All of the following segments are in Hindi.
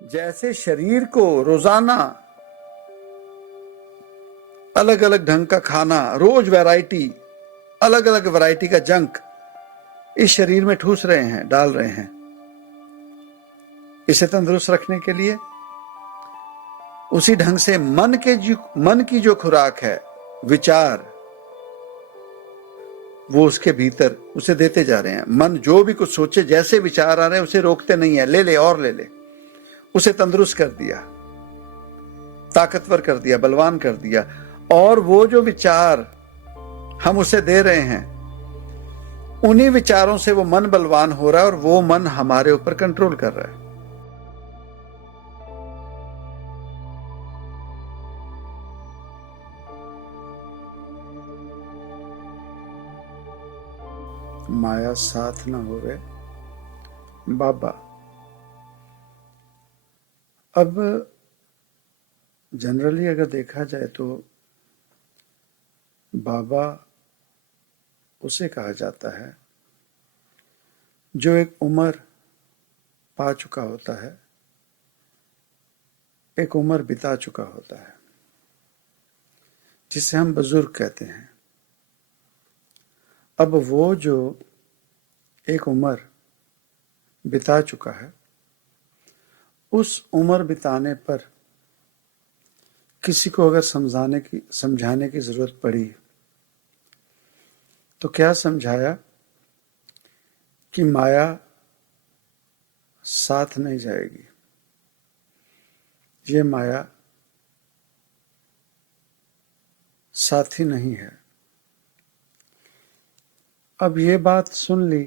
जैसे शरीर को रोजाना अलग अलग ढंग का खाना, रोज वैरायटी, अलग अलग वैरायटी का जंक इस शरीर में ठूस रहे हैं, डाल रहे हैं इसे तंदुरुस्त रखने के लिए, उसी ढंग से मन की जो खुराक है, विचार, वो उसके भीतर उसे देते जा रहे हैं। मन जो भी कुछ सोचे, जैसे विचार आ रहे हैं उसे रोकते नहीं है, ले ले और ले ले। उसे तंदुरुस्त कर दिया, ताकतवर कर दिया, बलवान कर दिया। और वो जो विचार हम उसे दे रहे हैं, उन्हीं विचारों से वो मन बलवान हो रहा है और वो मन हमारे ऊपर कंट्रोल कर रहा है। माया साथ ना होवे बाबा। अब जनरली अगर देखा जाए तो बाबा उसे कहा जाता है जो एक उम्र पा चुका होता है, एक उम्र बिता चुका होता है, जिसे हम बुजुर्ग कहते हैं। अब वो जो एक उम्र बिता चुका है, उस उम्र बिताने पर किसी को अगर समझाने की जरूरत पड़ी तो क्या समझाया कि माया साथ नहीं जाएगी, ये माया साथी नहीं है। अब ये बात सुन ली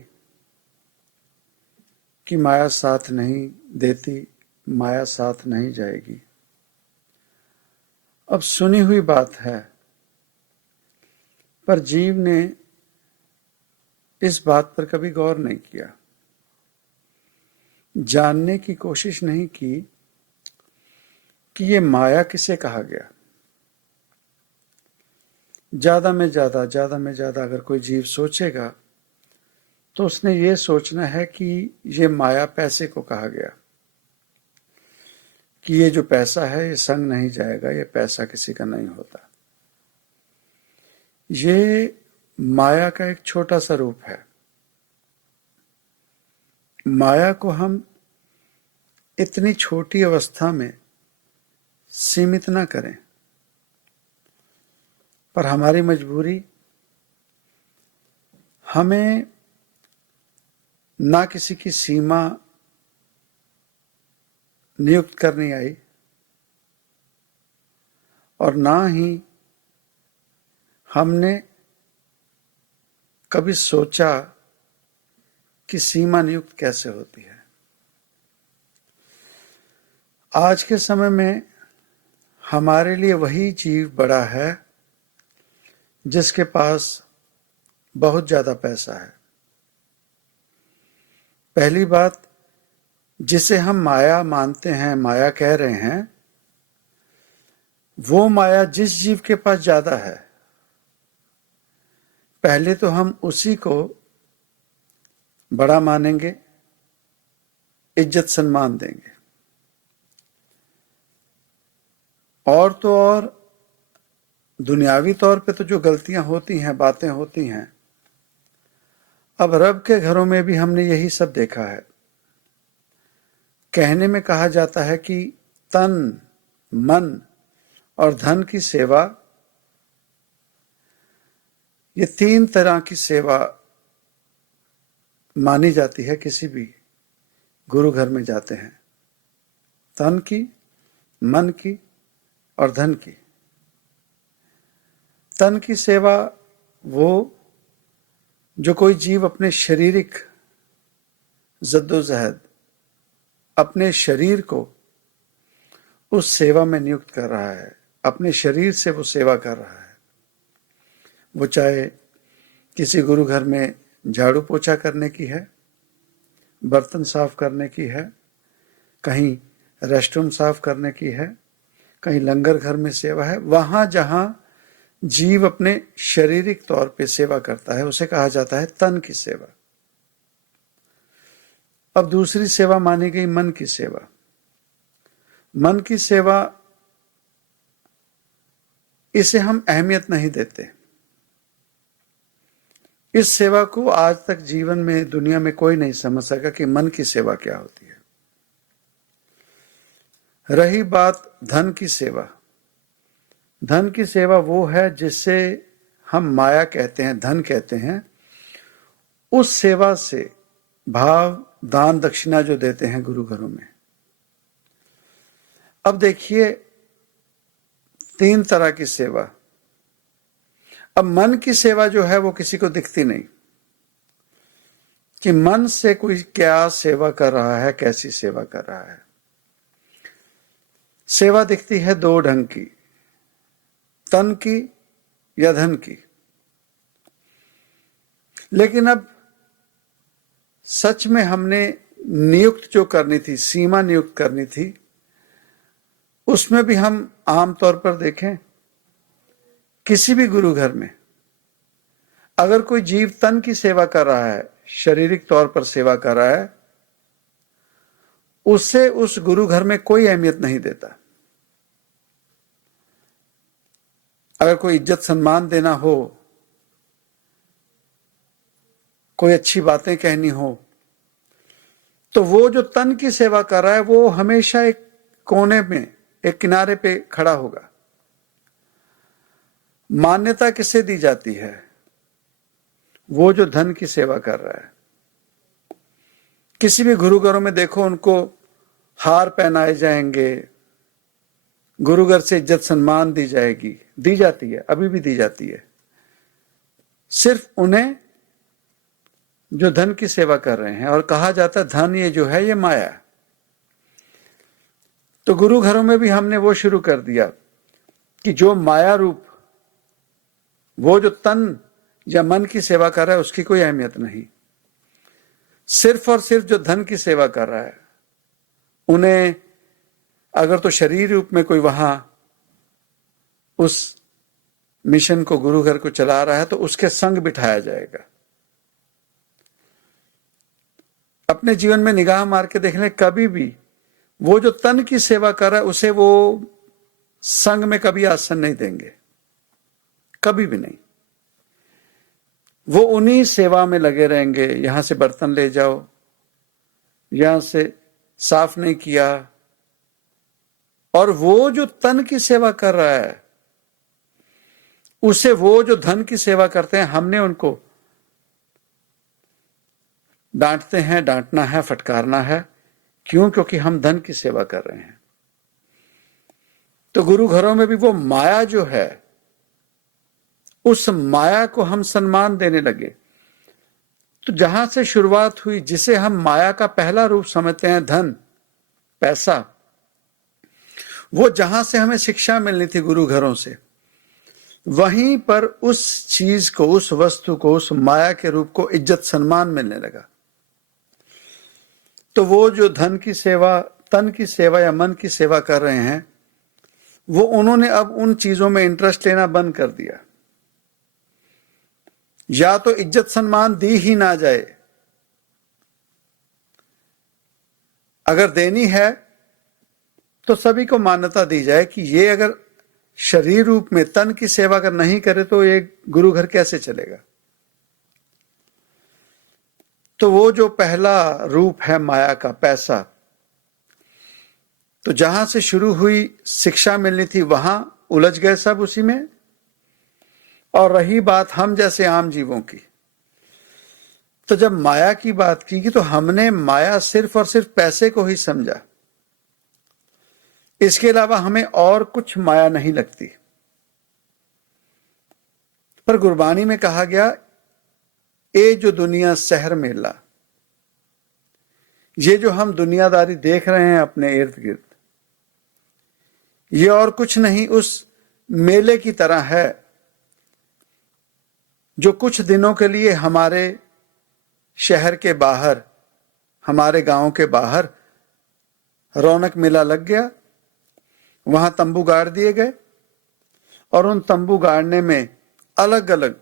कि माया साथ नहीं देती, माया साथ नहीं जाएगी। अब सुनी हुई बात है, पर जीव ने इस बात पर कभी गौर नहीं किया, जानने की कोशिश नहीं की कि ये माया किसे कहा गया। ज्यादा में ज्यादा अगर कोई जीव सोचेगा तो उसने ये सोचना है कि ये माया पैसे को कहा गया, कि ये जो पैसा है ये संग नहीं जाएगा, ये पैसा किसी का नहीं होता। ये माया का एक छोटा सा रूप है। माया को हम इतनी छोटी अवस्था में सीमित ना करें, पर हमारी मजबूरी हमें ना किसी की सीमा नियुक्त करनी आई और ना ही हमने कभी सोचा कि सीमा नियुक्त कैसे होती है। आज के समय में हमारे लिए वही जीव बड़ा है जिसके पास बहुत ज्यादा पैसा है। पहली बात, जिसे हम माया मानते हैं, माया कह रहे हैं, वो माया जिस जीव के पास ज्यादा है, पहले तो हम उसी को बड़ा मानेंगे, इज्जत सम्मान देंगे, और तो और दुनियावी तौर पे तो जो गलतियां होती हैं, बातें होती हैं, अब रब के घरों में भी हमने यही सब देखा है। कहने में कहा जाता है कि तन, मन और धन की सेवा, ये तीन तरह की सेवा मानी जाती है किसी भी गुरु घर में जाते हैं। तन की, मन की और धन की। तन की सेवा वो जो कोई जीव अपने शारीरिक जद्दोजहद, अपने शरीर को उस सेवा में नियुक्त कर रहा है, अपने शरीर से वो सेवा कर रहा है। वो चाहे किसी गुरु घर में झाड़ू पोछा करने की है, बर्तन साफ करने की है, कहीं रेस्टरूम साफ करने की है, कहीं लंगर घर में सेवा है, वहां जहां जीव अपने शारीरिक तौर पे सेवा करता है उसे कहा जाता है तन की सेवा। अब दूसरी सेवा मानी गई मन की सेवा। मन की सेवा, इसे हम अहमियत नहीं देते। इस सेवा को आज तक जीवन में, दुनिया में कोई नहीं समझ सका कि मन की सेवा क्या होती है। रही बात धन की सेवा, धन की सेवा वो है जिससे हम माया कहते हैं, धन कहते हैं। उस सेवा से भाव, दान, दक्षिणा जो देते हैं गुरु घरों में। अब देखिए 3 तरह की सेवा। अब मन की सेवा जो है वो किसी को दिखती नहीं कि मन से कोई क्या सेवा कर रहा है, कैसी सेवा कर रहा है। सेवा दिखती है 2 ढंग की, तन की या धन की। लेकिन अब सच में हमने नियुक्त जो करनी थी, सीमा नियुक्त करनी थी, उसमें भी हम आमतौर पर देखें किसी भी गुरु घर में अगर कोई जीव तन की सेवा कर रहा है, शारीरिक तौर पर सेवा कर रहा है, उससे उस गुरु घर में कोई अहमियत नहीं देता। अगर कोई इज्जत सम्मान देना हो, कोई अच्छी बातें कहनी हो, तो वो जो तन की सेवा कर रहा है वो हमेशा एक कोने में, एक किनारे पे खड़ा होगा। मान्यता किसे दी जाती है? वो जो धन की सेवा कर रहा है। किसी भी गुरु घरों में देखो, उनको हार पहनाए जाएंगे, गुरु घर से इज्जत सम्मान दी जाएगी, दी जाती है, अभी भी दी जाती है। सिर्फ उन्हें जो धन की सेवा कर रहे हैं, और कहा जाता है धन ये जो है ये माया। तो गुरु घरों में भी हमने वो शुरू कर दिया कि जो माया रूप, वो जो तन या मन की सेवा कर रहा है उसकी कोई अहमियत नहीं। सिर्फ और सिर्फ जो धन की सेवा कर रहा है, उन्हें अगर तो शरीर रूप में कोई वहां उस मिशन को, गुरु घर को चला रहा है, तो उसके संग बिठाया जाएगा। अपने जीवन में निगाह मार के देख लें, कभी भी वो जो तन की सेवा कर रहा है उसे वो संग में कभी आसन नहीं देंगे, कभी भी नहीं। वो उन्हीं सेवा में लगे रहेंगे। यहां से बर्तन ले जाओ, यहां से साफ नहीं किया, और वो जो तन की सेवा कर रहा है उसे वो जो धन की सेवा करते हैं, हमने उनको डांटते हैं, डांटना है, फटकारना है। क्यों? क्योंकि हम धन की सेवा कर रहे हैं। तो गुरु घरों में भी वो माया जो है, उस माया को हम सम्मान देने लगे। तो जहां से शुरुआत हुई, जिसे हम माया का पहला रूप समझते हैं, धन, पैसा, वो जहां से हमें शिक्षा मिलनी थी गुरु घरों से, वहीं पर उस चीज को, उस वस्तु को, उस माया के रूप को इज्जत सम्मान मिलने लगा। तो वो जो धन की सेवा, तन की सेवा या मन की सेवा कर रहे हैं, वो उन्होंने अब उन चीजों में इंटरेस्ट लेना बंद कर दिया। या तो इज्जत सम्मान दी ही ना जाए, अगर देनी है तो सभी को मान्यता दी जाए कि ये अगर शरीर रूप में तन की सेवा अगर नहीं करे तो ये गुरु घर कैसे चलेगा। तो वो जो पहला रूप है माया का, पैसा, तो जहां से शुरू हुई शिक्षा मिलनी थी वहां उलझ गए सब उसी में। और रही बात हम जैसे आम जीवों की, तो जब माया की बात की तो हमने माया सिर्फ और सिर्फ पैसे को ही समझा। इसके अलावा हमें और कुछ माया नहीं लगती। पर गुरबानी में कहा गया, ए जो दुनिया शहर मेला, ये जो हम दुनियादारी देख रहे हैं अपने इर्द गिर्द, ये और कुछ नहीं उस मेले की तरह है जो कुछ दिनों के लिए हमारे शहर के बाहर, हमारे गांव के बाहर रौनक मेला लग गया। वहां तंबू गाड़ दिए गए और उन तंबू गाड़ने में अलग अलग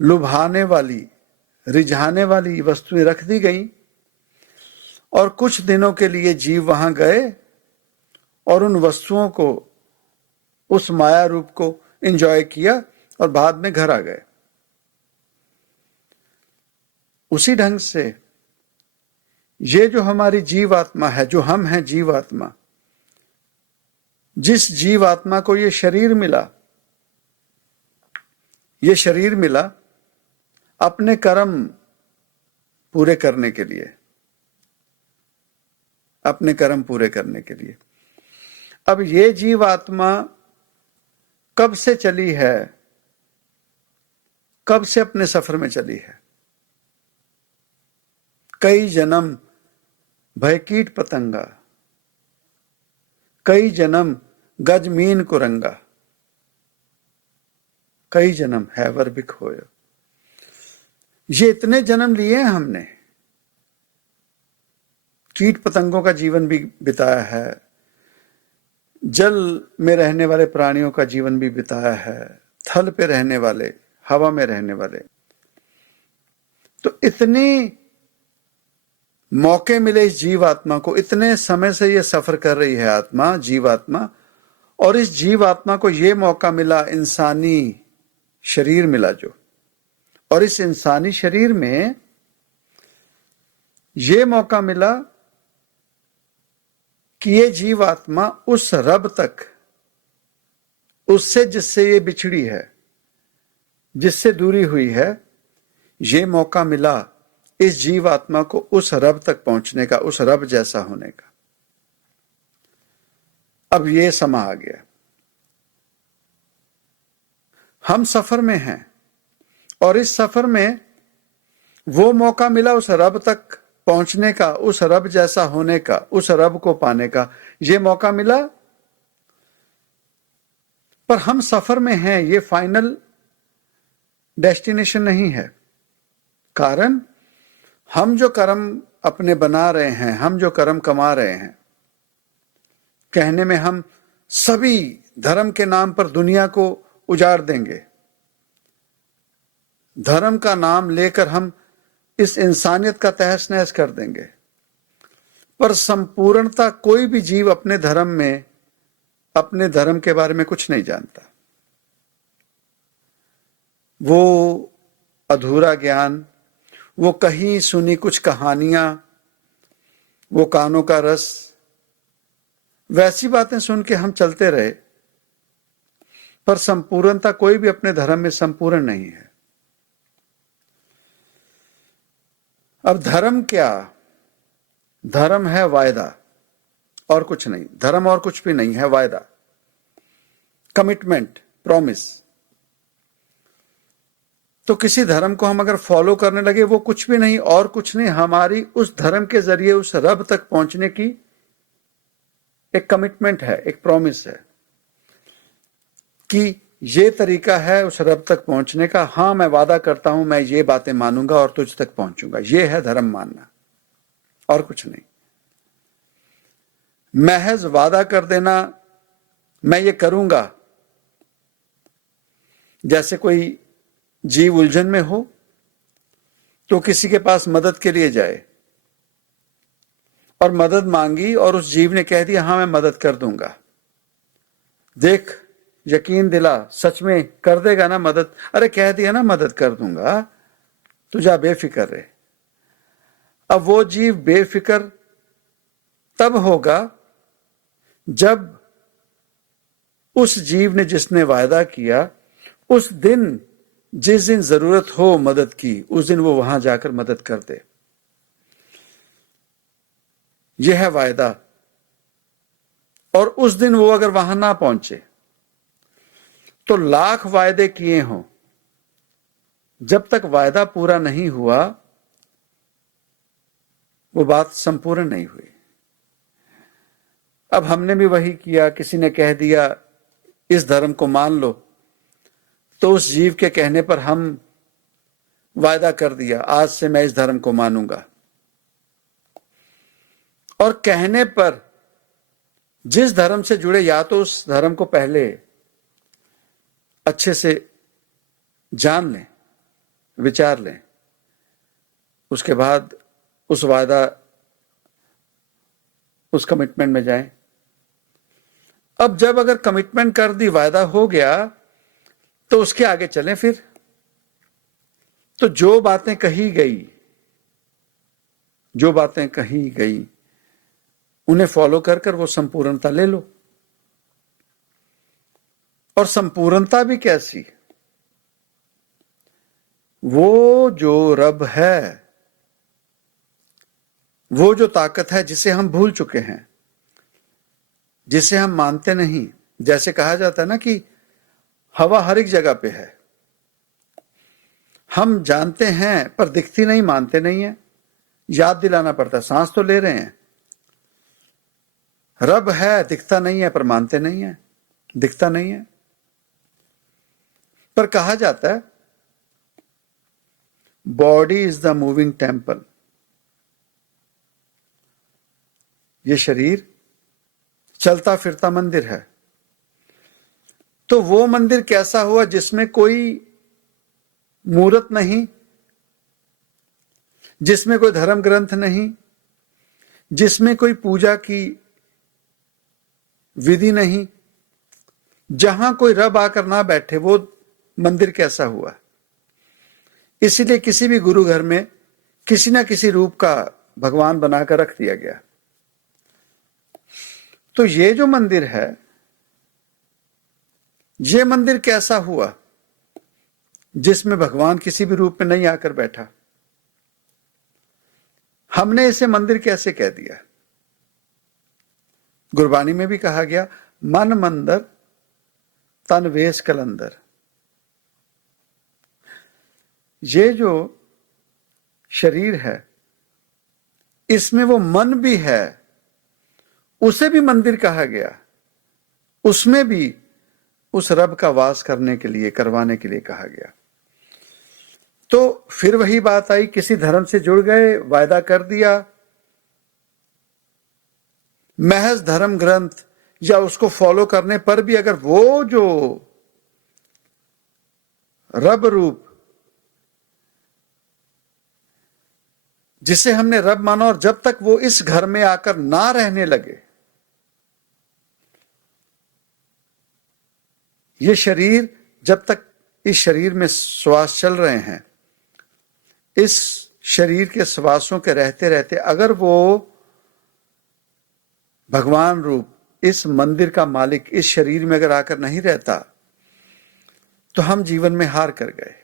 लुभाने वाली, रिझाने वाली वस्तुएं रख दी गई, और कुछ दिनों के लिए जीव वहां गए और उन वस्तुओं को, उस माया रूप को एंजॉय किया और बाद में घर आ गए। उसी ढंग से ये जो हमारी जीवात्मा है, जो हम हैं जीवात्मा, जिस जीवात्मा को ये शरीर मिला, ये शरीर मिला अपने कर्म पूरे करने के लिए, अपने कर्म पूरे करने के लिए। अब ये जीवात्मा कब से चली है, कब से अपने सफर में चली है? कई जन्म भय कीट पतंगा, कई जन्म गज मीन कुरंगा, कई जन्म हैवर बिक होयो। ये इतने जन्म लिए हैं हमने, कीट पतंगों का जीवन भी बिताया है, जल में रहने वाले प्राणियों का जीवन भी बिताया है, थल पे रहने वाले, हवा में रहने वाले। तो इतने मौके मिले इस जीवात्मा को, इतने समय से ये सफर कर रही है आत्मा, जीवात्मा, और इस जीवात्मा को ये मौका मिला, इंसानी शरीर मिला जो, और इस इंसानी शरीर में ये मौका मिला कि ये जीवात्मा उस रब तक, उससे जिससे ये बिछड़ी है, जिससे दूरी हुई है, ये मौका मिला इस जीवात्मा को उस रब तक पहुंचने का, उस रब जैसा होने का। अब ये समा आ गया, हम सफर में हैं, और इस सफर में वो मौका मिला उस रब तक पहुंचने का, उस रब जैसा होने का, उस रब को पाने का, ये मौका मिला। पर हम सफर में हैं, ये फाइनल डेस्टिनेशन नहीं है। कारण हम जो कर्म अपने बना रहे हैं, हम जो कर्म कमा रहे हैं, कहने में हम सभी धर्म के नाम पर दुनिया को उजाड़ देंगे, धर्म का नाम लेकर हम इस इंसानियत का तहस नहस कर देंगे, पर संपूर्णता कोई भी जीव अपने धर्म में, अपने धर्म के बारे में कुछ नहीं जानता। वो अधूरा ज्ञान, वो कहीं सुनी कुछ कहानियां, वो कानों का रस, वैसी बातें सुन के हम चलते रहे, पर संपूर्णता कोई भी अपने धर्म में संपूर्ण नहीं है। अब धर्म क्या? धर्म है वायदा और कुछ नहीं, धर्म और कुछ भी नहीं है, वायदा, कमिटमेंट, प्रॉमिस। तो किसी धर्म को हम अगर फॉलो करने लगे, वो कुछ भी नहीं और कुछ नहीं, हमारी उस धर्म के जरिए उस रब तक पहुंचने की एक कमिटमेंट है, एक प्रॉमिस है कि ये तरीका है उस रब तक पहुंचने का। हाँ, मैं वादा करता हूं, मैं ये बातें मानूंगा और तुझ तक पहुंचूंगा। ये है धर्म मानना, और कुछ नहीं। महज वादा कर देना, मैं ये करूंगा। जैसे कोई जीव उलझन में हो तो किसी के पास मदद के लिए जाए और मदद मांगी, और उस जीव ने कह दिया हाँ मैं मदद कर दूंगा, देख यकीन दिला, सच में कर देगा ना मदद? अरे कह दिया ना मदद कर दूंगा, तू जा बेफिक्र रहे। अब वो जीव बेफिक्र तब होगा जब उस जीव ने, जिसने वायदा किया, उस दिन, जिस दिन जरूरत हो मदद की, उस दिन वो वहां जाकर मदद कर दे। यह है वायदा। और उस दिन वो अगर वहां ना पहुंचे तो लाख वायदे किए हों, जब तक वायदा पूरा नहीं हुआ वो बात संपूर्ण नहीं हुई। अब हमने भी वही किया, किसी ने कह दिया इस धर्म को मान लो, तो उस जीव के कहने पर हम वायदा कर दिया आज से मैं इस धर्म को मानूंगा, और कहने पर जिस धर्म से जुड़े, या तो उस धर्म को पहले अच्छे से जान लें, विचार लें, उसके बाद उस वायदा, उस कमिटमेंट में जाएं, अब जब अगर कमिटमेंट कर दी, वायदा हो गया, तो उसके आगे चलें फिर। तो जो बातें कही गई, उन्हें फॉलो कर कर वो संपूर्णता ले लो। और संपूर्णता भी कैसी? वो जो रब है, वो जो ताकत है जिसे हम भूल चुके हैं, जिसे हम मानते नहीं। जैसे कहा जाता है ना कि हवा हर एक जगह पे है, हम जानते हैं पर दिखती नहीं, मानते नहीं है, याद दिलाना पड़ता है, सांस तो ले रहे हैं। रब है, दिखता नहीं है पर मानते नहीं है, दिखता नहीं है। पर कहा जाता है body is the moving temple, ये शरीर चलता फिरता मंदिर है। तो वो मंदिर कैसा हुआ जिसमें कोई मूर्त नहीं, जिसमें कोई धर्म ग्रंथ नहीं, जिसमें कोई पूजा की विधि नहीं, जहां कोई रब आकर ना बैठे, वो मंदिर कैसा हुआ? इसीलिए किसी भी गुरु घर में किसी ना किसी रूप का भगवान बनाकर रख दिया गया। तो ये जो मंदिर है, ये मंदिर कैसा हुआ जिसमें भगवान किसी भी रूप में नहीं आकर बैठा? हमने इसे मंदिर कैसे कह दिया? गुरबानी में भी कहा गया, मन मंदिर तन वेश कलंदर। ये जो शरीर है, इसमें वो मन भी है, उसे भी मंदिर कहा गया, उसमें भी उस रब का वास करने के लिए, करवाने के लिए कहा गया। तो फिर वही बात आई, किसी धर्म से जुड़ गए, वायदा कर दिया, महज धर्म ग्रंथ या उसको फॉलो करने पर भी अगर वो जो रब रूप जिसे हमने रब माना, और जब तक वो इस घर में आकर ना रहने लगे, ये शरीर जब तक इस शरीर में श्वास चल रहे हैं, इस शरीर के श्वासों के रहते रहते अगर वो भगवान रूप इस मंदिर का मालिक इस शरीर में अगर आकर नहीं रहता, तो हम जीवन में हार कर गए।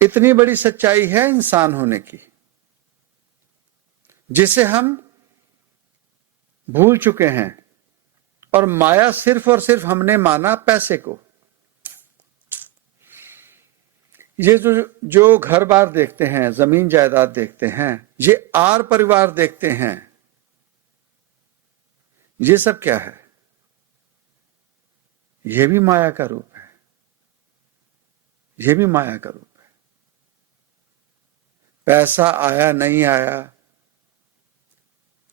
इतनी बड़ी सच्चाई है इंसान होने की, जिसे हम भूल चुके हैं। और माया सिर्फ और सिर्फ हमने माना पैसे को। ये जो घर बार देखते हैं, जमीन जायदाद देखते हैं, ये आर परिवार देखते हैं, ये सब क्या है? ये भी माया का रूप है, ये भी माया का रूप है। पैसा आया नहीं आया,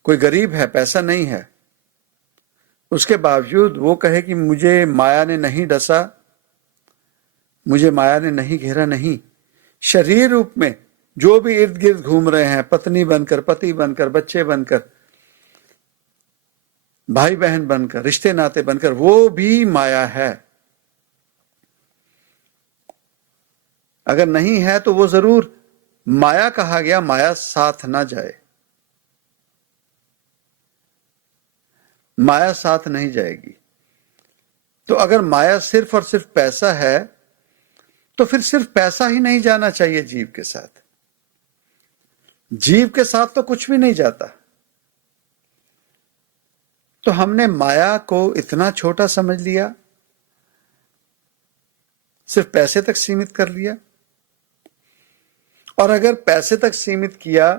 कोई गरीब है, पैसा नहीं है, उसके बावजूद वो कहे कि मुझे माया ने नहीं डसा, मुझे माया ने नहीं घेरा। नहीं, शरीर रूप में जो भी इर्द गिर्द घूम रहे हैं, पत्नी बनकर, पति बनकर, बच्चे बनकर, भाई बहन बनकर, रिश्ते नाते बनकर, वो भी माया है। अगर नहीं है तो वो जरूर माया कहा गया, माया साथ ना जाए, माया साथ नहीं जाएगी। तो अगर माया सिर्फ और सिर्फ पैसा है, तो फिर सिर्फ पैसा ही नहीं जाना चाहिए जीव के साथ। जीव के साथ तो कुछ भी नहीं जाता। तो हमने माया को इतना छोटा समझ लिया, सिर्फ पैसे तक सीमित कर लिया। और अगर पैसे तक सीमित किया,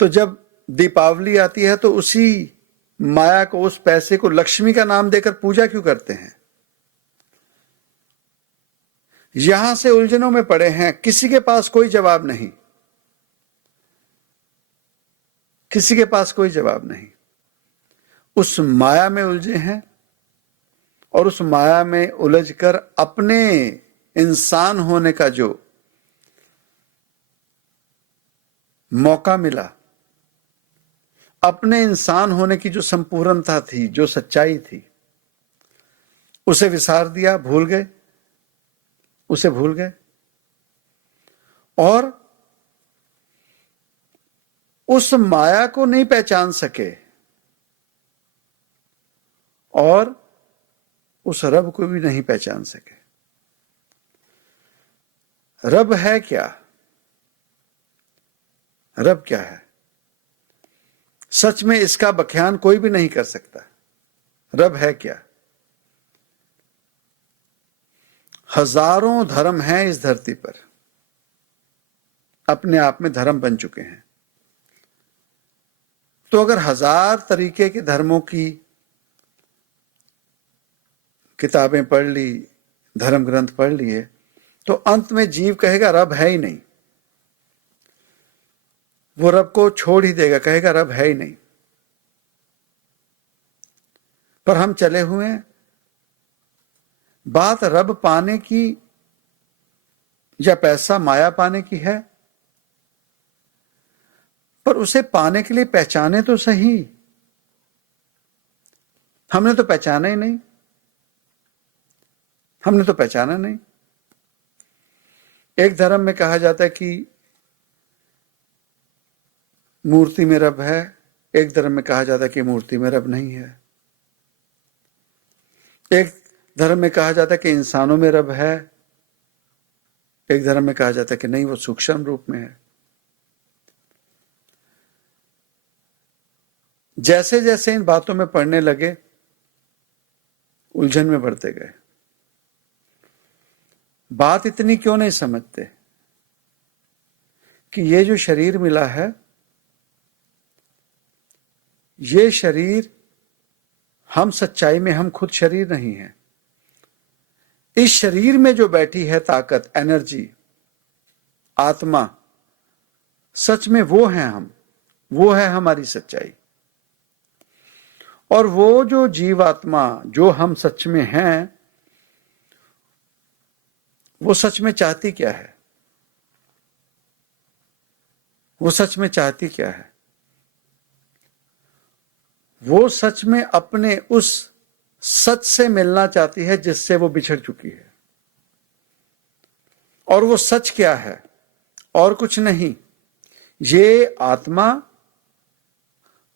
तो जब दीपावली आती है तो उसी माया को, उस पैसे को लक्ष्मी का नाम देकर पूजा क्यों करते हैं? यहां से उलझनों में पड़े हैं, किसी के पास कोई जवाब नहीं, किसी के पास कोई जवाब नहीं। उस माया में उलझे हैं और उस माया में उलझकर अपने इंसान होने का जो मौका मिला, अपने इंसान होने की जो संपूर्णता थी, जो सच्चाई थी, उसे विसार दिया, भूल गए, उसे भूल गए और उस माया को नहीं पहचान सके और उस रब को भी नहीं पहचान सके। रब है क्या? रब क्या है? सच में इसका व्याख्यान कोई भी नहीं कर सकता। रब है क्या? हजारों धर्म हैं इस धरती पर, अपने आप में धर्म बन चुके हैं। तो अगर 1000 तरीके के धर्मों की किताबें पढ़ ली, धर्म ग्रंथ पढ़ लिए, तो अंत में जीव कहेगा रब है ही नहीं। वो रब को छोड़ ही देगा, कहेगा रब है ही नहीं। पर हम चले हुए हैं। बात रब पाने की या पैसा माया पाने की है, पर उसे पाने के लिए पहचाने तो सही। हमने तो पहचाना ही नहीं, हमने तो पहचाना नहीं। एक धर्म में कहा जाता है कि मूर्ति में रब है, एक धर्म में कहा जाता है कि मूर्ति में रब नहीं है। एक धर्म में कहा जाता है कि इंसानों में रब है, एक धर्म में कहा जाता है कि नहीं, वो सूक्ष्म रूप में है। जैसे जैसे इन बातों में पढ़ने लगे, उलझन में बढ़ते गए। बात इतनी क्यों नहीं समझते कि ये जो शरीर मिला है, ये शरीर, हम सच्चाई में हम खुद शरीर नहीं है। इस शरीर में जो बैठी है ताकत, एनर्जी, आत्मा, सच में वो है हम, वो है हमारी सच्चाई। और वो जो जीवात्मा, जो हम सच में हैं, वो सच में चाहती क्या है? वो सच में चाहती क्या है? वो सच में अपने उस सच से मिलना चाहती है जिससे वो बिछड़ चुकी है। और वो सच क्या है? और कुछ नहीं, ये आत्मा,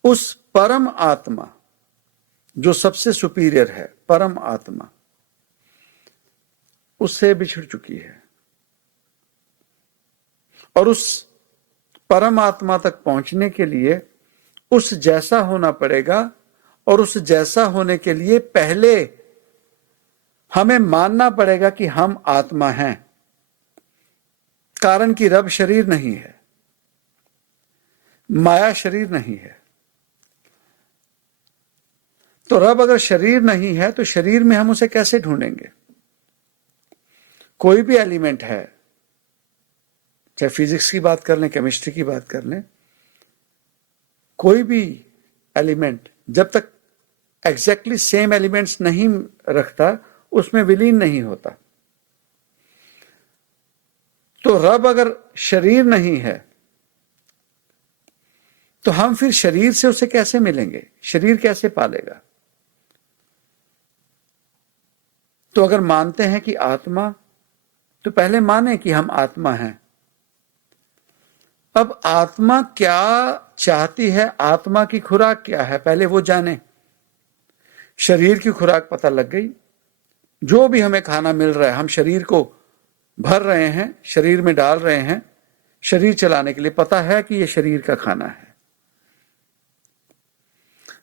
उस परम आत्मा जो सबसे सुपीरियर है, परम आत्मा, उससे बिछड़ चुकी है। और उस परम आत्मा तक पहुंचने के लिए उस जैसा होना पड़ेगा, और उस जैसा होने के लिए पहले हमें मानना पड़ेगा कि हम आत्मा हैं। कारण कि रब शरीर नहीं है, माया शरीर नहीं है। तो रब अगर शरीर नहीं है तो शरीर में हम उसे कैसे ढूंढेंगे? कोई भी एलिमेंट है, चाहे फिजिक्स की बात कर लें, केमिस्ट्री की बात कर लें, कोई भी एलिमेंट जब तक एग्जैक्टली सेम एलिमेंट्स नहीं रखता, उसमें विलीन नहीं होता। तो रब अगर शरीर नहीं है तो हम फिर शरीर से उसे कैसे मिलेंगे? शरीर कैसे पालेगा? तो अगर मानते हैं कि आत्मा, तो पहले माने कि हम आत्मा हैं। अब आत्मा क्या चाहती है, आत्मा की खुराक क्या है, पहले वो जाने। शरीर की खुराक पता लग गई, जो भी हमें खाना मिल रहा है हम शरीर को भर रहे हैं, शरीर में डाल रहे हैं, शरीर चलाने के लिए, पता है कि ये शरीर का खाना है।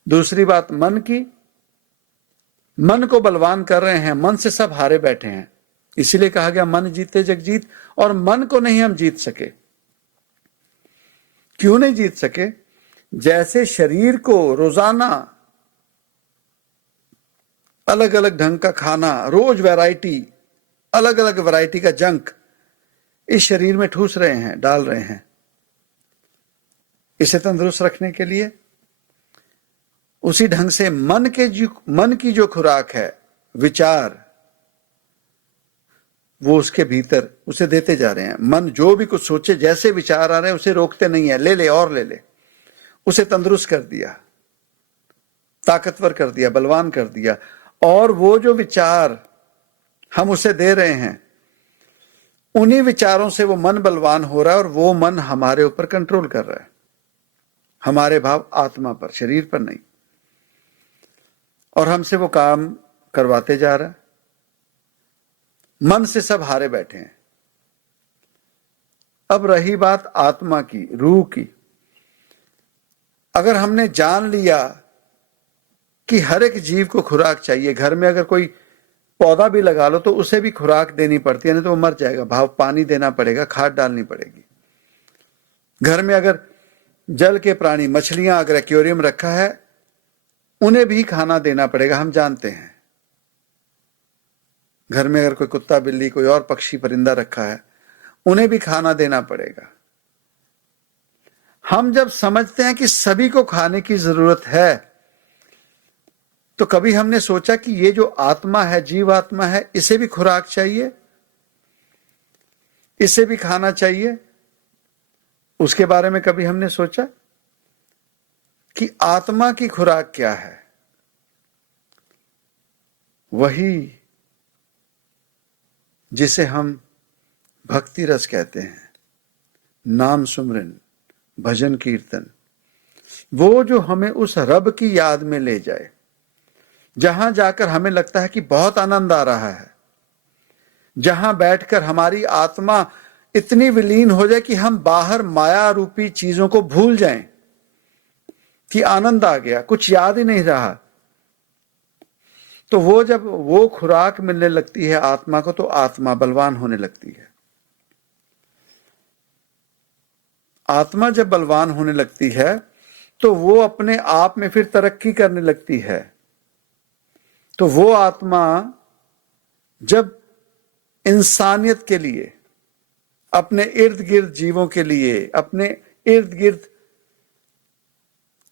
दूसरी बात मन की, मन को बलवान कर रहे हैं, मन से सब हारे बैठे हैं। इसीलिए कहा गया मन जीते जग जीत, और मन को नहीं हम जीत सके। क्यों नहीं जीत सके? जैसे शरीर को रोजाना अलग अलग ढंग का खाना, रोज वैरायटी, अलग अलग वैरायटी का जंक इस शरीर में ठूस रहे हैं, डाल रहे हैं, इसे तंदुरुस्त रखने के लिए, उसी ढंग से मन की जो खुराक है, विचार, वो उसके भीतर उसे देते जा रहे हैं। मन जो भी कुछ सोचे, जैसे विचार आ रहे हैं, उसे रोकते नहीं है, ले ले और ले ले। उसे तंदुरुस्त कर दिया, ताकतवर कर दिया, बलवान कर दिया। और वो जो विचार हम उसे दे रहे हैं, उन्हीं विचारों से वो मन बलवान हो रहा है और वो मन हमारे ऊपर कंट्रोल कर रहा है, हमारे भाव आत्मा पर, शरीर पर नहीं। और हमसे वो काम करवाते जा रहा है। मन से सब हारे बैठे हैं। अब रही बात आत्मा की, रूह की। अगर हमने जान लिया कि हर एक जीव को खुराक चाहिए, घर में अगर कोई पौधा भी लगा लो तो उसे भी खुराक देनी पड़ती है, नहीं तो वो मर जाएगा, भाव पानी देना पड़ेगा, खाद डालनी पड़ेगी। घर में अगर जल के प्राणी, मछलियां अगर एक्वेरियम रखा है, उन्हें भी खाना देना पड़ेगा, हम जानते हैं। घर में अगर कोई कुत्ता बिल्ली कोई और पक्षी परिंदा रखा है, उन्हें भी खाना देना पड़ेगा। हम जब समझते हैं कि सभी को खाने की जरूरत है, तो कभी हमने सोचा कि ये जो आत्मा है, जीवात्मा है, इसे भी खुराक चाहिए, इसे भी खाना चाहिए? उसके बारे में कभी हमने सोचा कि आत्मा की खुराक क्या है? वही जिसे हम भक्ति रस कहते हैं, नाम सुमरन, भजन कीर्तन। वो जो हमें उस रब की याद में ले जाए, जहां जाकर हमें लगता है कि बहुत आनंद आ रहा है, जहां बैठकर हमारी आत्मा इतनी विलीन हो जाए कि हम बाहर माया रूपी चीजों को भूल जाएं, कि आनंद आ गया, कुछ याद ही नहीं रहा। तो वो जब वो खुराक मिलने लगती है आत्मा को, तो आत्मा बलवान होने लगती है। आत्मा जब बलवान होने लगती है तो वो अपने आप में फिर तरक्की करने लगती है। तो वो आत्मा जब इंसानियत के लिए, अपने इर्द गिर्द जीवों के लिए, अपने इर्द गिर्द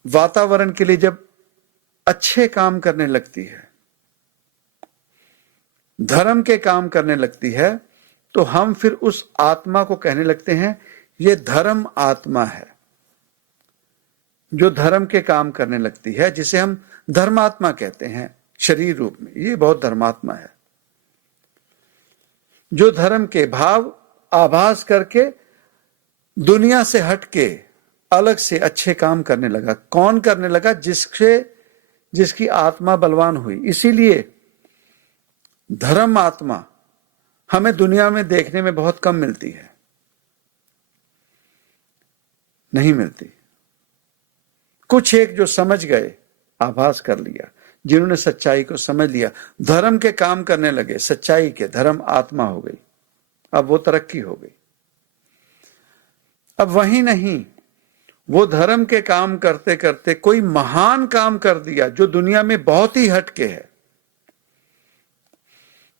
वातावरण के लिए जब अच्छे काम करने लगती है, धर्म के काम करने लगती है, तो हम फिर उस आत्मा को कहने लगते हैं ये धर्म आत्मा है। जो धर्म के काम करने लगती है, जिसे हम धर्मात्मा कहते हैं शरीर रूप में, ये बहुत धर्मात्मा है। जो धर्म के भाव आभास करके दुनिया से हटके अलग से अच्छे काम करने लगा। कौन करने लगा? जिसकी आत्मा बलवान हुई। इसीलिए धर्म आत्मा हमें दुनिया में देखने में बहुत कम मिलती है, नहीं मिलती। कुछ एक जो समझ गए, आभास कर लिया, जिन्होंने सच्चाई को समझ लिया, धर्म के काम करने लगे, सच्चाई के, धर्म आत्मा हो गई। अब वो तरक्की हो गई। अब वही नहीं, वो धर्म के काम करते करते कोई महान काम कर दिया जो दुनिया में बहुत ही हटके है,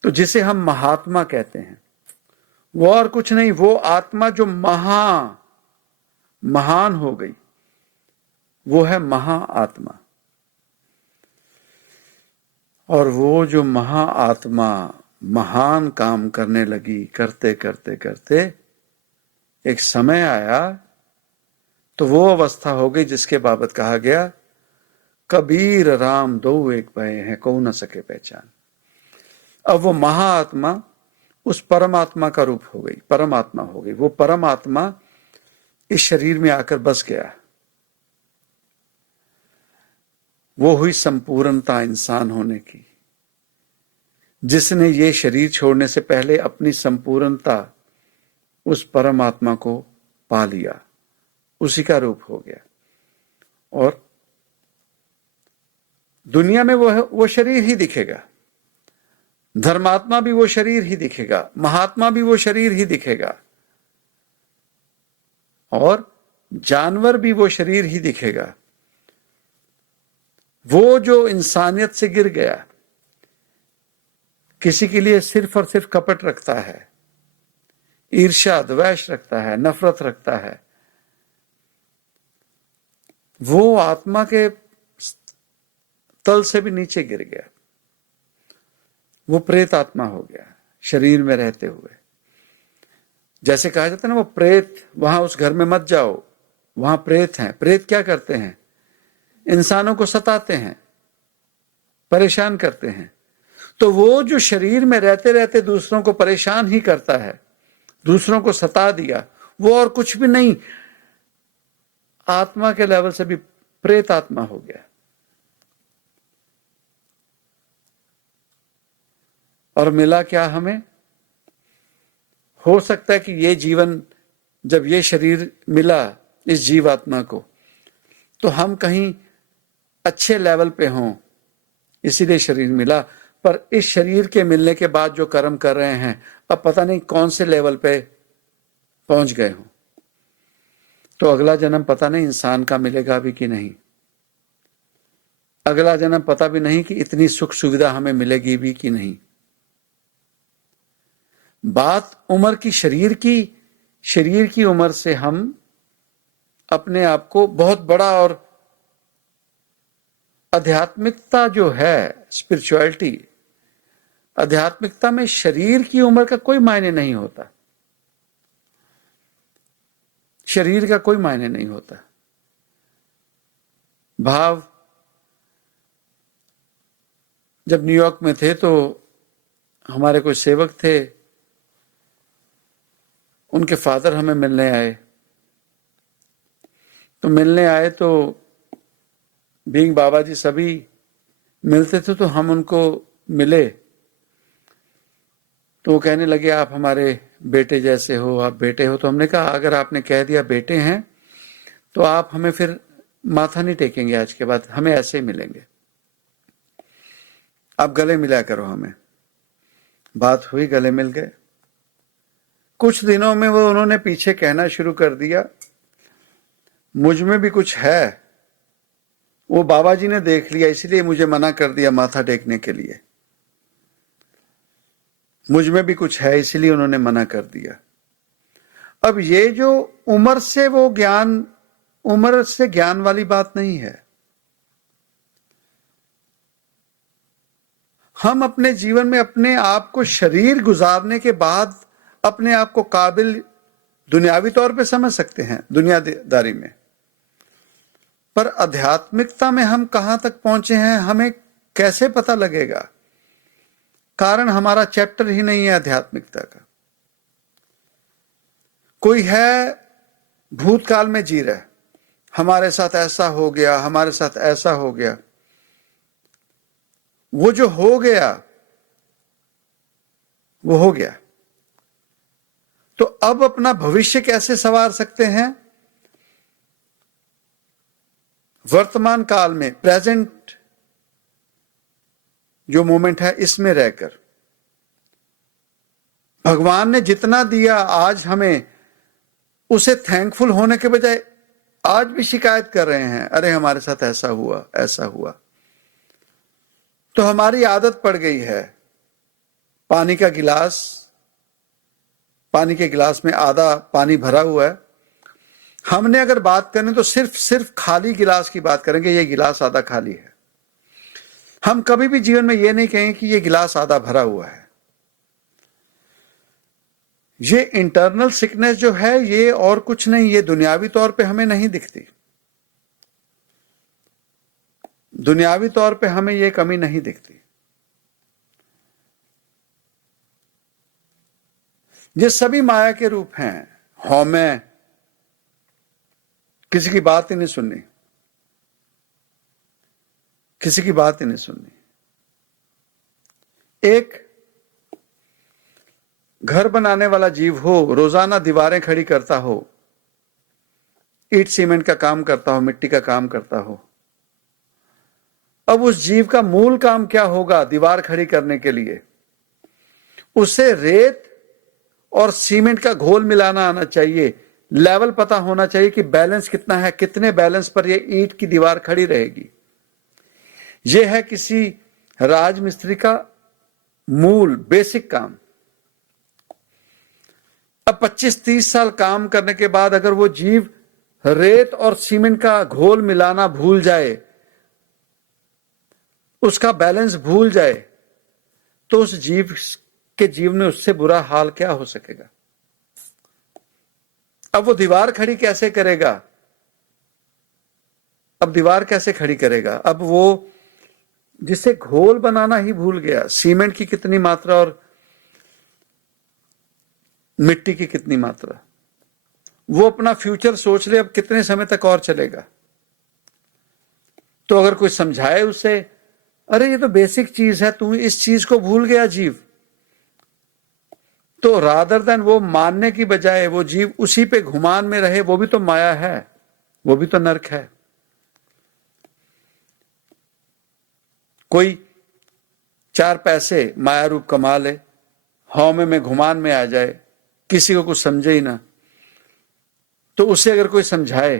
तो जिसे हम महात्मा कहते हैं। वो और कुछ नहीं, वो आत्मा जो महान हो गई, वो है महाआत्मा। और वो जो महाआत्मा महान काम करने लगी, करते करते करते एक समय आया तो वो अवस्था हो गई जिसके बाबत कहा गया, कबीर राम दो एक भय हैं, को न सके पहचान। अब वो महाआत्मा उस परमात्मा का रूप हो गई, परमात्मा हो गई। वो परमात्मा इस शरीर में आकर बस गया। वो हुई संपूर्णता इंसान होने की, जिसने ये शरीर छोड़ने से पहले अपनी संपूर्णता उस परमात्मा को पा लिया, उसी का रूप हो गया। और दुनिया में वो शरीर ही दिखेगा। धर्मात्मा भी वो शरीर ही दिखेगा, महात्मा भी वो शरीर ही दिखेगा, और जानवर भी वो शरीर ही दिखेगा। वो जो इंसानियत से गिर गया, किसी के लिए सिर्फ और सिर्फ कपट रखता है, ईर्ष्या द्वेष रखता है, नफरत रखता है, वो आत्मा के तल से भी नीचे गिर गया। वो प्रेत आत्मा हो गया शरीर में रहते हुए। जैसे कहा जाता है ना, वो प्रेत, वहां उस घर में मत जाओ, वहां प्रेत हैं। प्रेत क्या करते हैं? इंसानों को सताते हैं, परेशान करते हैं। तो वो जो शरीर में रहते रहते दूसरों को परेशान ही करता है, दूसरों को सता दिया, वो और कुछ भी नहीं, आत्मा के लेवल से भी प्रेत आत्मा हो गया। और मिला क्या हमें? हो सकता है कि ये जीवन, जब ये शरीर मिला इस जीवात्मा को, तो हम कहीं अच्छे लेवल पे हों, इसीलिए शरीर मिला। पर इस शरीर के मिलने के बाद जो कर्म कर रहे हैं, अब पता नहीं कौन से लेवल पे पहुंच गए हों। तो अगला जन्म पता नहीं इंसान का मिलेगा भी कि नहीं। अगला जन्म पता भी नहीं कि इतनी सुख सुविधा हमें मिलेगी भी कि नहीं। बात उम्र की, शरीर की उम्र से हम अपने आप को बहुत बड़ा, और आध्यात्मिकता जो है, स्पिरिचुअलिटी, आध्यात्मिकता में शरीर की उम्र का कोई मायने नहीं होता। शरीर का कोई मायने नहीं होता। भाव, जब न्यूयॉर्क में थे तो हमारे कोई सेवक थे, उनके फादर हमें मिलने आए। तो मिलने आए तो बीइंग बाबा जी सभी मिलते थे, तो हम उनको मिले। तो वो कहने लगे आप हमारे बेटे जैसे हो, आप बेटे हो। तो हमने कहा अगर आपने कह दिया बेटे हैं तो आप हमें फिर माथा नहीं टेकेंगे, आज के बाद हमें ऐसे ही मिलेंगे, आप गले मिला करो हमें। बात हुई, गले मिल गए। कुछ दिनों में वो उन्होंने पीछे कहना शुरू कर दिया, मुझ में भी कुछ है, वो बाबा जी ने देख लिया इसलिए मुझे मना कर दिया माथा टेकने के लिए। मुझ में भी कुछ है इसलिए उन्होंने मना कर दिया। अब ये जो उम्र से वो ज्ञान, उम्र से ज्ञान वाली बात नहीं है। हम अपने जीवन में अपने आप को शरीर गुजारने के बाद अपने आप को काबिल दुनियावी तौर पे समझ सकते हैं, दुनियादारी में। पर आध्यात्मिकता में हम कहां तक पहुंचे हैं हमें कैसे पता लगेगा? कारण हमारा चैप्टर ही नहीं है आध्यात्मिकता का। कोई है भूतकाल में जी रहा है, हमारे साथ ऐसा हो गया, हमारे साथ ऐसा हो गया। वो जो हो गया वो हो गया। तो अब अपना भविष्य कैसे संवार सकते हैं? वर्तमान काल में, प्रेजेंट जो मोमेंट है इसमें रहकर। भगवान ने जितना दिया आज हमें, उसे थैंकफुल होने के बजाय आज भी शिकायत कर रहे हैं, अरे हमारे साथ ऐसा हुआ, ऐसा हुआ। तो हमारी आदत पड़ गई है, पानी के गिलास में आधा पानी भरा हुआ है, हमने अगर बात करें तो सिर्फ खाली गिलास की बात करेंगे, ये गिलास आधा खाली है। हम कभी भी जीवन में ये नहीं कहेंगे कि ये गिलास आधा भरा हुआ है। ये इंटरनल सिकनेस जो है ये और कुछ नहीं, ये दुनियावी तौर पे हमें नहीं दिखती। दुनियावी तौर पे हमें ये कमी नहीं दिखती। ये सभी माया के रूप हैं। हौमे, किसी की बात ही नहीं सुननी, किसी की बात ही नहीं सुननी। एक घर बनाने वाला जीव हो, रोजाना दीवारें खड़ी करता हो, ईंट सीमेंट का काम करता हो, मिट्टी का काम करता हो। अब उस जीव का मूल काम क्या होगा? दीवार खड़ी करने के लिए उसे रेत और सीमेंट का घोल मिलाना आना चाहिए, लेवल पता होना चाहिए कि बैलेंस कितना है, कितने बैलेंस पर यह ईंट की दीवार खड़ी रहेगी। यह है किसी राजमिस्त्री का मूल बेसिक काम। अब 25-30 साल काम करने के बाद अगर वो जीव रेत और सीमेंट का घोल मिलाना भूल जाए, उसका बैलेंस भूल जाए, तो उस जीव के जीवन में उससे बुरा हाल क्या हो सकेगा? अब वो दीवार खड़ी कैसे करेगा? अब दीवार कैसे खड़ी करेगा? अब वो जिसे घोल बनाना ही भूल गया, सीमेंट की कितनी मात्रा और मिट्टी की कितनी मात्रा, वो अपना फ्यूचर सोच ले अब कितने समय तक और चलेगा। तो अगर कोई समझाए उसे, अरे ये तो बेसिक चीज है, तू इस चीज को भूल गया जीव, तो रादर देन वो मानने की बजाय वो जीव उसी पे घुमान में रहे, वो भी तो माया है, वो भी तो नरक है। कोई 4 पैसे माया रूप कमा ले, हौमे में घुमान में आ जाए, किसी को कुछ समझे ही ना, तो उसे अगर कोई समझाए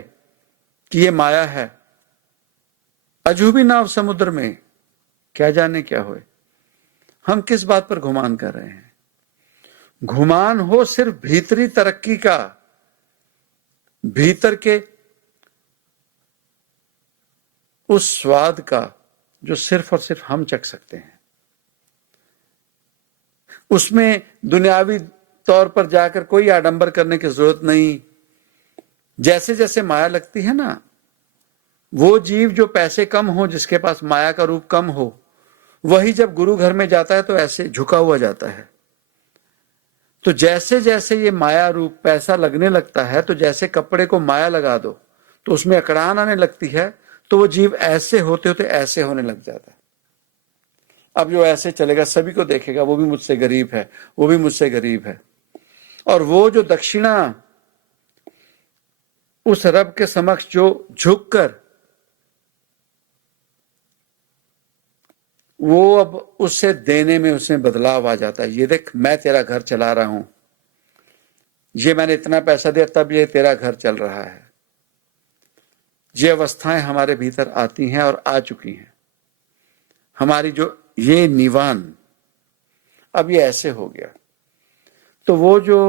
कि ये माया है, अजूबी नाव समुद्र में, क्या जाने क्या होए। हम किस बात पर घुमान कर रहे हैं? घुमान हो सिर्फ भीतरी तरक्की का, भीतर के उस स्वाद का जो सिर्फ और सिर्फ हम चख सकते हैं। उसमें दुनियावी तौर पर जाकर कोई आडंबर करने की जरूरत नहीं। जैसे जैसे माया लगती है ना, वो जीव जो पैसे कम हो, जिसके पास माया का रूप कम हो, वही जब गुरु घर में जाता है तो ऐसे झुका हुआ जाता है। तो जैसे जैसे ये माया रूप पैसा लगने लगता है, तो जैसे कपड़े को माया लगा दो तो उसमें अकड़ान आने लगती है, तो वो जीव ऐसे होते होते ऐसे होने लग जाता है। अब जो ऐसे चलेगा सभी को देखेगा, वो भी मुझसे गरीब है, वो भी मुझसे गरीब है। और वो जो दक्षिणा उस रब के समक्ष जो झुककर वो अब उससे देने में उसमें बदलाव आ जाता है। ये देख, मैं तेरा घर चला रहा हूं, ये मैंने इतना पैसा दिया तब ये तेरा घर चल रहा है। ये अवस्थाएं हमारे भीतर आती हैं और आ चुकी हैं। हमारी जो ये निवान, अब ये ऐसे हो गया। तो वो जो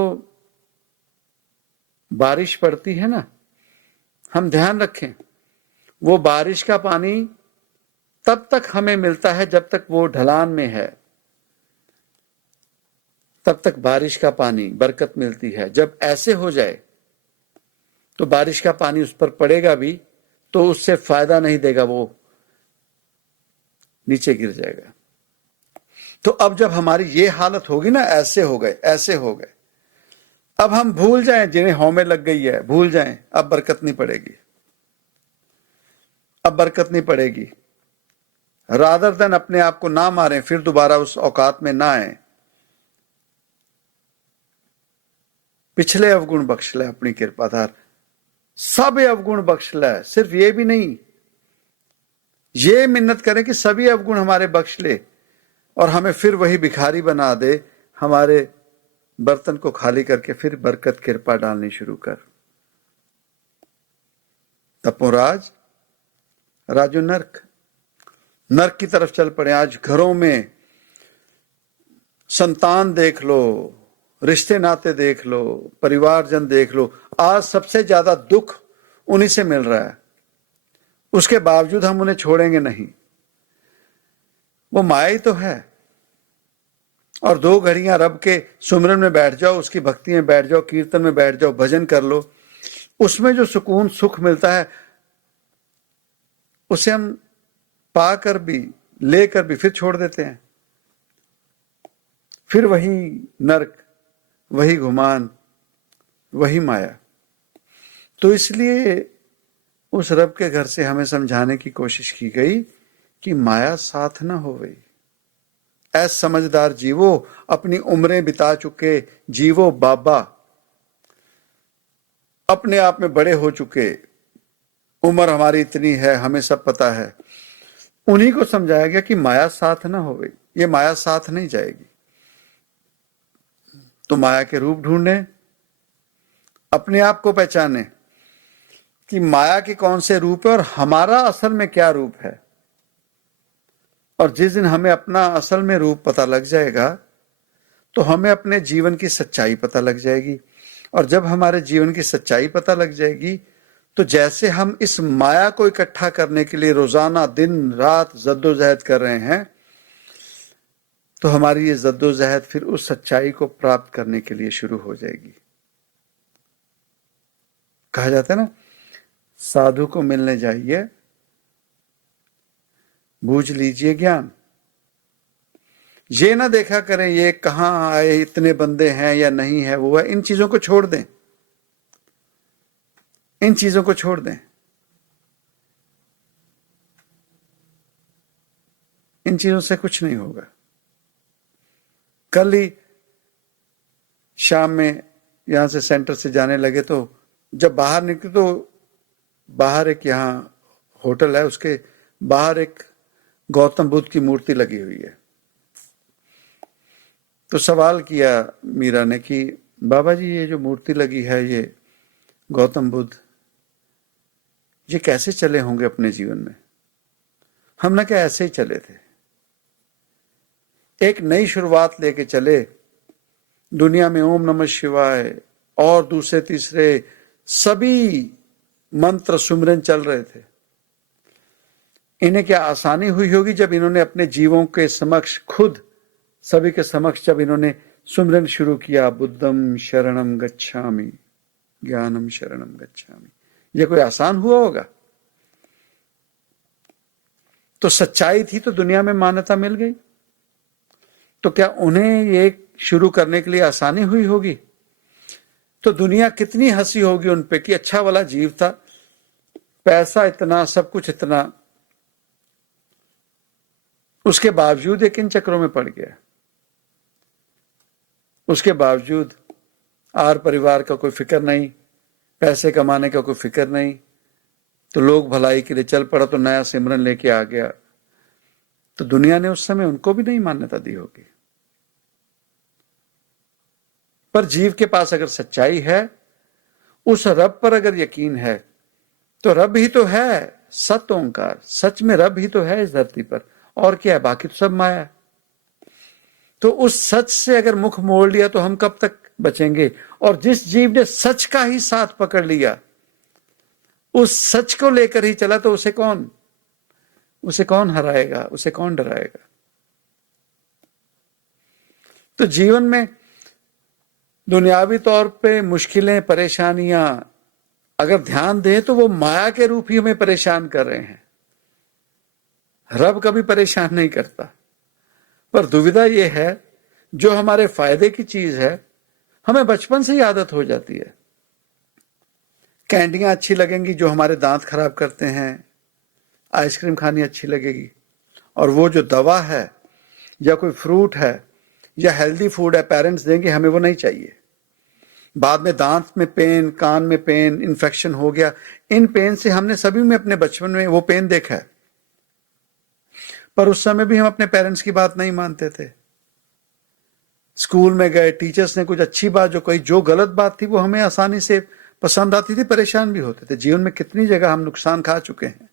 बारिश पड़ती है ना, हम ध्यान रखें, वो बारिश का पानी तब तक हमें मिलता है जब तक वो ढलान में है, तब तक बारिश का पानी बरकत मिलती है। जब ऐसे हो जाए तो बारिश का पानी उस पर पड़ेगा भी तो उससे फायदा नहीं देगा, वो नीचे गिर जाएगा। तो अब जब हमारी ये हालत होगी ना, ऐसे हो गए, ऐसे हो गए, अब हम भूल जाएं, जिन्हें हौमे लग गई है भूल जाएं, अब बरकत नहीं पड़ेगी, अब बरकत नहीं पड़ेगी। रादर देन अपने आप को ना मारें, फिर दोबारा उस औकात में ना आए। पिछले अवगुण बख्श ले अपनी कृपाधार, सब अवगुण बख्श ले। सिर्फ ये भी नहीं, ये मिन्नत करें कि सभी अवगुण हमारे बख्श ले और हमें फिर वही भिखारी बना दे, हमारे बर्तन को खाली करके फिर बरकत कृपा डालनी शुरू कर। तपोराज राजू नर्क की तरफ चल पड़े। आज घरों में संतान देख लो, रिश्ते नाते देख लो, परिवारजन देख लो, आज सबसे ज्यादा दुख उन्हीं से मिल रहा है। उसके बावजूद हम उन्हें छोड़ेंगे नहीं, वो माया ही तो है। और 2 घड़ियां रब के सुमरन में बैठ जाओ, उसकी भक्ति में बैठ जाओ, कीर्तन में बैठ जाओ, भजन कर लो, उसमें जो सुकून सुख मिलता है उसे हम पाकर भी लेकर भी फिर छोड़ देते हैं। फिर वही नरक, वही घुमान, वही माया। तो इसलिए उस रब के घर से हमें समझाने की कोशिश की गई कि माया साथ ना हो गई। ऐसे समझदार जीवो, अपनी उम्रें बिता चुके जीवो बाबा, अपने आप में बड़े हो चुके, उम्र हमारी इतनी है, हमें सब पता है, उन्हीं को समझाया गया कि माया साथ ना हो गई, ये माया साथ नहीं जाएगी। तो माया के रूप ढूंढे, अपने आप को पहचाने कि माया के कौन से रूप है और हमारा असल में क्या रूप है। और जिस दिन हमें अपना असल में रूप पता लग जाएगा तो हमें अपने जीवन की सच्चाई पता लग जाएगी। और जब हमारे जीवन की सच्चाई पता लग जाएगी तो जैसे हम इस माया को इकट्ठा करने के लिए रोजाना दिन रात जद्दोजहद कर रहे हैं, तो हमारी ये जद्दोजहद फिर उस सच्चाई को प्राप्त करने के लिए शुरू हो जाएगी। कहा जाता है ना, साधु को मिलने जाइए बूझ लीजिए ज्ञान। ये ना देखा करें ये कहां आए, इतने बंदे हैं या नहीं है, वो है। इन चीजों को छोड़ दें, इन चीजों को छोड़ दें। इन चीजों से कुछ नहीं होगा। कल ही शाम में यहां से सेंटर से जाने लगे तो जब बाहर निकले तो बाहर एक यहां होटल है, उसके बाहर एक गौतम बुद्ध की मूर्ति लगी हुई है। तो सवाल किया मीरा ने कि बाबा जी ये जो मूर्ति लगी है, ये गौतम बुद्ध, ये कैसे चले होंगे अपने जीवन में? हमने क्या ऐसे ही चले थे, एक नई शुरुआत लेके चले। दुनिया में ओम नमः शिवाय और दूसरे तीसरे सभी मंत्र सुमिरन चल रहे थे। इन्हें क्या आसानी हुई होगी जब इन्होंने अपने जीवों के समक्ष, खुद सभी के समक्ष जब इन्होंने सुमिरन शुरू किया, बुद्धम शरणम गच्छामि, ज्ञानम शरणम गच्छामि। ये कोई आसान हुआ होगा? तो सच्चाई थी तो दुनिया में मान्यता मिल गई। तो क्या उन्हें ये शुरू करने के लिए आसानी हुई होगी? तो दुनिया कितनी हंसी होगी उन पे कि अच्छा वाला जीव था, पैसा इतना, सब कुछ इतना, उसके बावजूद एक इन चक्रों में पड़ गया। उसके बावजूद आर परिवार का कोई फिक्र नहीं, पैसे कमाने का कोई फिक्र नहीं, तो लोग भलाई के लिए चल पड़ा, तो नया सिमरन लेके आ गया। तो दुनिया ने उस समय उनको भी नहीं मान्यता दी होगी। पर जीव के पास अगर सच्चाई है, उस रब पर अगर यकीन है, तो रब ही तो है, सत ओंकार, सच में रब ही तो है इस धरती पर, और क्या है? बाकी तो सब माया है। तो उस सच से अगर मुख मोड़ लिया तो हम कब तक बचेंगे? और जिस जीव ने सच का ही साथ पकड़ लिया, उस सच को लेकर ही चला, तो उसे कौन हराएगा, उसे कौन डराएगा? तो जीवन में दुनियावी तौर पे मुश्किलें, परेशानियां अगर ध्यान दें तो वो माया के रूप ही हमें परेशान कर रहे हैं। रब कभी परेशान नहीं करता। पर दुविधा यह है, जो हमारे फायदे की चीज है, हमें बचपन से ही आदत हो जाती है। कैंडियां अच्छी लगेंगी जो हमारे दांत खराब करते हैं, आइसक्रीम खानी अच्छी लगेगी, और वो जो दवा है या कोई फ्रूट है या हेल्दी फूड है पेरेंट्स देंगे, हमें वो नहीं चाहिए। बाद में दांत में पेन, कान में पेन, इन्फेक्शन हो गया। इन पेन से हमने सभी में अपने बचपन में वो पेन देखा है, पर उस समय भी हम अपने पेरेंट्स की बात नहीं मानते थे। स्कूल में गए, टीचर्स ने कुछ अच्छी बात जो गलत बात थी वो हमें आसानी से पसंद आती थी, परेशान भी होते थे। जीवन में कितनी जगह हम नुकसान खा चुके हैं।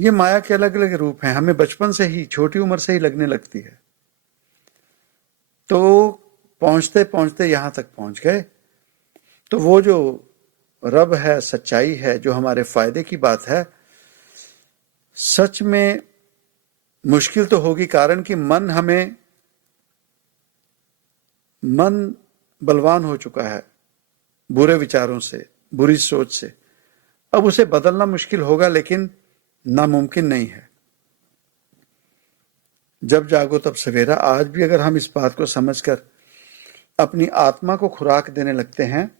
ये माया के अलग अलग रूप हैं, हमें बचपन से ही, छोटी उम्र से ही लगने लगती है। तो पहुंचते पहुंचते यहां तक पहुंच गए। तो वो जो रब है, सच्चाई है, जो हमारे फायदे की बात है, सच में मुश्किल तो होगी, कारण कि मन बलवान हो चुका है बुरे विचारों से, बुरी सोच से। अब उसे बदलना मुश्किल होगा, लेकिन नामुमकिन नहीं है। जब जागो तब सवेरा। आज भी अगर हम इस बात को समझकर अपनी आत्मा को खुराक देने लगते हैं,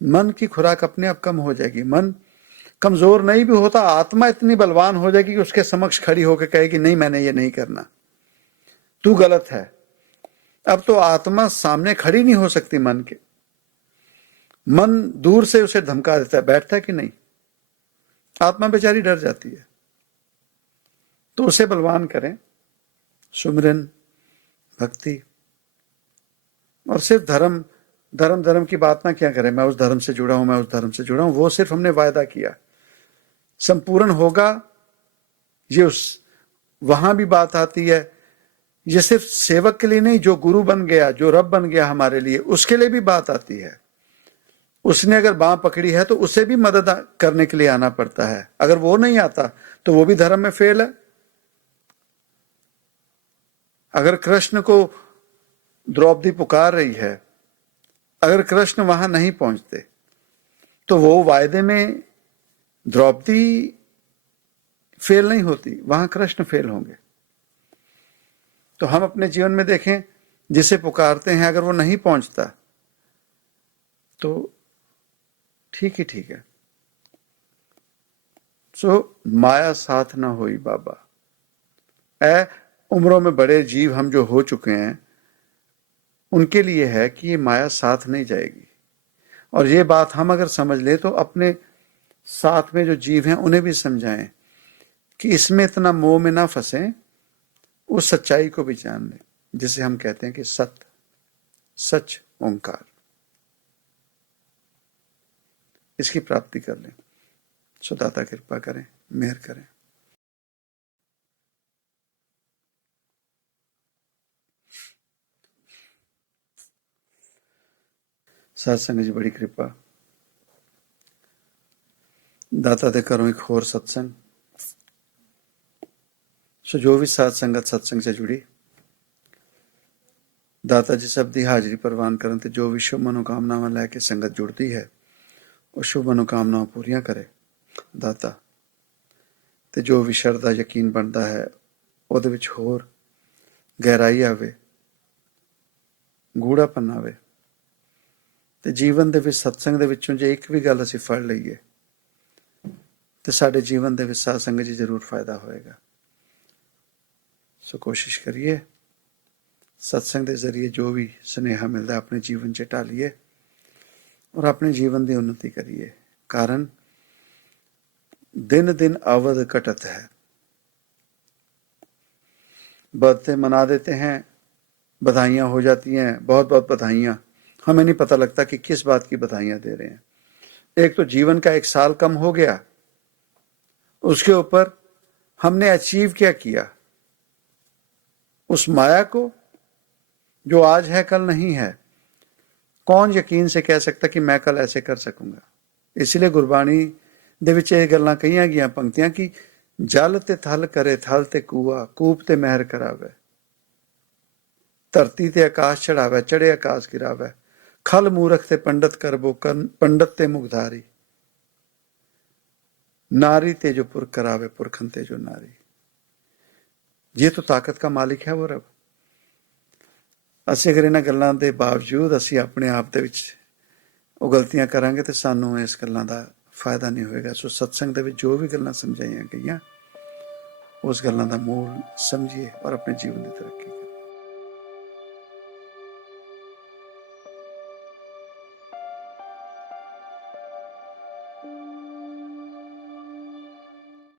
मन की खुराक अपने आप कम हो जाएगी। मन कमजोर नहीं भी होता, आत्मा इतनी बलवान हो जाएगी कि उसके समक्ष खड़ी होकर कहेगी, नहीं, मैंने ये नहीं करना, तू गलत है। अब तो आत्मा सामने खड़ी नहीं हो सकती मन के। मन दूर से उसे धमका देता है, बैठता है कि नहीं। आत्मा बेचारी डर जाती है। तो उसे बलवान करें, सुमिरन, भक्ति, और सिर्फ धर्म की बात ना क्या करें, मैं उस धर्म से जुड़ा हूं, मैं उस धर्म से जुड़ा हूं। वो सिर्फ हमने वायदा किया, संपूर्ण होगा ये। वहां भी बात आती है, ये सिर्फ सेवक के लिए नहीं, जो गुरु बन गया, जो रब बन गया हमारे लिए, उसके लिए भी बात आती है। उसने अगर बांह पकड़ी है तो उसे भी मदद करने के लिए आना पड़ता है। अगर वो नहीं आता तो वो भी धर्म में फेल है। अगर कृष्ण को द्रौपदी पुकार रही है, अगर कृष्ण वहां नहीं पहुंचते तो वो वायदे में द्रौपदी फेल नहीं होती, वहां कृष्ण फेल होंगे। तो हम अपने जीवन में देखें, जिसे पुकारते हैं अगर वो नहीं पहुंचता तो ठीक ही ठीक है। सो माया साथ ना होई बाबा। ऐ उम्रों में बड़े जीव हम जो हो चुके हैं, उनके लिए है कि ये माया साथ नहीं जाएगी। और ये बात हम अगर समझ ले तो अपने साथ में जो जीव हैं उन्हें भी समझाएं कि इसमें इतना मोह में ना फंसे, उस सच्चाई को भी जान लें जिसे हम कहते हैं कि सत्य, सच, ओंकार, इसकी प्राप्ति कर लें। सो दाता कृपा करें, मेहर करें। सत्संग जी बड़ी कृपा, दाता दे करो एक होर सत्संग। सो जो भी साथ संगत सत्संग से जुड़ी, दाता जी सब दी हाजरी प्रवान करन ते जो भी शुभ मनोकामनावां लैके संगत जुड़ती है वो शुभ मनोकामनावां पूरियां करे दाता। ते जो भी शरदा यकीन बनता है ਉਹਦੇ ਵਿੱਚ ਹੋਰ ਗਹਿਰਾਈ ਆਵੇ, ਗੂੜਾਪਨ ਆਵੇ। ਤੇ ਜੀਵਨ ਦੇ ਵਿੱਚ ਸਤਸੰਗ ਦੇ ਵਿੱਚੋਂ ਜੇ ਇੱਕ ਵੀ ਗੱਲ ਅਸੀਂ ਫੜ ਲਈਏ ਤੇ ਸਾਡੇ ਜੀਵਨ ਦੇ ਵਿੱਚ ਸਾਧ ਸੰਗਤ ਜੀ ਜ਼ਰੂਰ ਫਾਇਦਾ ਹੋਏਗਾ। ਸੋ ਕੋਸ਼ਿਸ਼ ਕਰੀਏ सत्संग के जरिए जो भी स्नेहा मिलता अपने जीवन च ढालीए और अपने जीवन की उन्नति करिए। कारण दिन दिन अवध घटत है। बर्थडे मना देते हैं, बधाइयाँ हो जाती हैं, बहुत बहुत बधाइयाँ, हमें नहीं पता लगता कि किस बात की बधाइयाँ दे रहे हैं। एक तो जीवन का 1 साल कम हो गया, उसके ऊपर हमने अचीव क्या किया? उस माया को जो आज है कल नहीं है। कौन यकीन से कह सकता कि मैं कल ऐसे कर सकूंगा? इसलिए गुरबाणी दे विच ਇਹ ਗੱਲਾਂ ਕਹੀਆਂ ਗਈਆਂ ਪੰਕਤੀਆਂ कि जल ते थल करे थल ते कूआ, कूप ते महर करावे, धरती ते आकाश चढ़ावे, चढ़े आकाश गिरावे, खल मूरख ते पंडित करबो, पंडित ते मुखधारी, नारी ते जो पुरख करावे, पुरखन ते जो नारी। ये तो ताकत का मालिक है वो रब। ਅਸੀਂ ਅਗਰ ਇਹਨਾਂ ਗੱਲਾਂ ਦੇ ਬਾਵਜੂਦ ਅਸੀਂ ਆਪਣੇ ਆਪ ਦੇ ਵਿੱਚ ਉਹ ਗਲਤੀਆਂ ਕਰਾਂਗੇ ਤੇ ਸਾਨੂੰ ਇਸ ਗੱਲਾਂ ਦਾ ਫਾਇਦਾ ਨਹੀਂ ਹੋਏਗਾ। ਸੋ ਸਤਸੰਗ ਦੇ ਵਿੱਚ ਜੋ ਵੀ ਗੱਲਾਂ ਸਮਝਾਈਆਂ ਗਈਆਂ ਉਸ ਗੱਲਾਂ ਦਾ ਮੂਲ ਸਮਝੀਏ ਔਰ ਆਪਣੇ ਜੀਵਨ ਦੀ ਤਰੱਕੀ